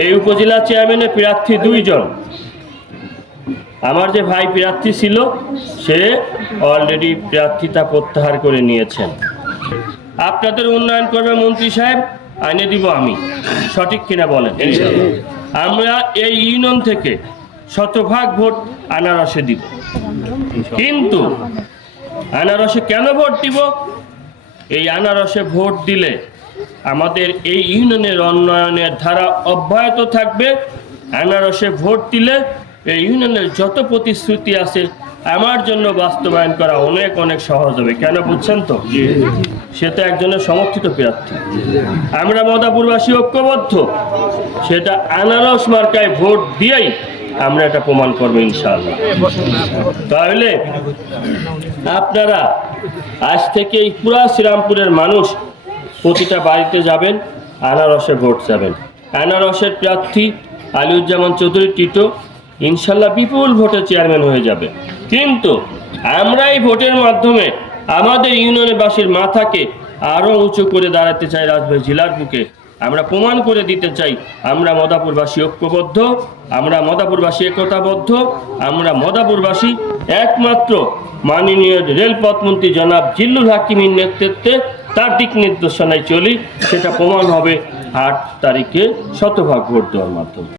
এই উপজেলা চেয়ারম্যানের প্রার্থী 2 জন। আমার যে ভাই প্রার্থী ছিল সে অলরেডি প্রার্থিতা প্রত্যাহার করে নিয়েছেন। আপনাদের উন্নয়ন করবে মন্ত্রী সাহেব, আইনে দিব আমি, সঠিক কিনা বলেন? আমরা এই ইউনিয়ন থেকে শতভাগ ভোট আনারসে দিব। কিন্তু আনারসে কেন ভোট দিব? এই আনারসে ভোট দিলে আমাদের এই ইউনিয়নের উন্নয়নের ধারা অব্যাহত থাকবে। আনারসে ভোট দিলে এই ইউনিয়নের যত প্রতিশ্রুতি আছে আমার জন্য বাস্তবায়ন করা অনেক অনেক সহজ হবে। কেন বুঝছেন তো? সে তো একজনের সমর্থিত প্রার্থী। আমরা মদাপুরবাসী ঐক্যবদ্ধ, সেটা আনারস মার্কায় ভোট দিয়েই আমরা এটা প্রমাণ করবো ইনশাআল্লাহ। তাহলে আপনারা আজ থেকে এই পুরা শ্রীরামপুরের মানুষ প্রতিটা বাড়িতে যাবেন, আনারসে ভোট যাবেন। আনারসের প্রার্থী আলিউজ্জামান চৌধুরী টিটো ইনশাল্লাহ বিপুল ভোটে চেয়ারম্যান হয়ে যাবে। কিন্তু আমরা এই ভোটের মাধ্যমে আমাদের ইউনিয়নবাসীর মাথাকে আরও উঁচু করে দাঁড়াতে চাই। রাজবাড়ী জেলার বুকে আমরা প্রমাণ করে দিতে চাই আমরা মদাপুরবাসী ঐক্যবদ্ধ, আমরা মদাপুরবাসী একতাবদ্ধ, আমরা মদাপুরবাসী একমাত্র মাননীয় রেলপথ মন্ত্রী জনাব জিল্লুল হাকিমের নেতৃত্বে তার দিক নির্দেশনায় চলি। সেটা প্রমাণ হবে 8 তারিখে শতভাগ ভোট দেওয়ার মাধ্যমে।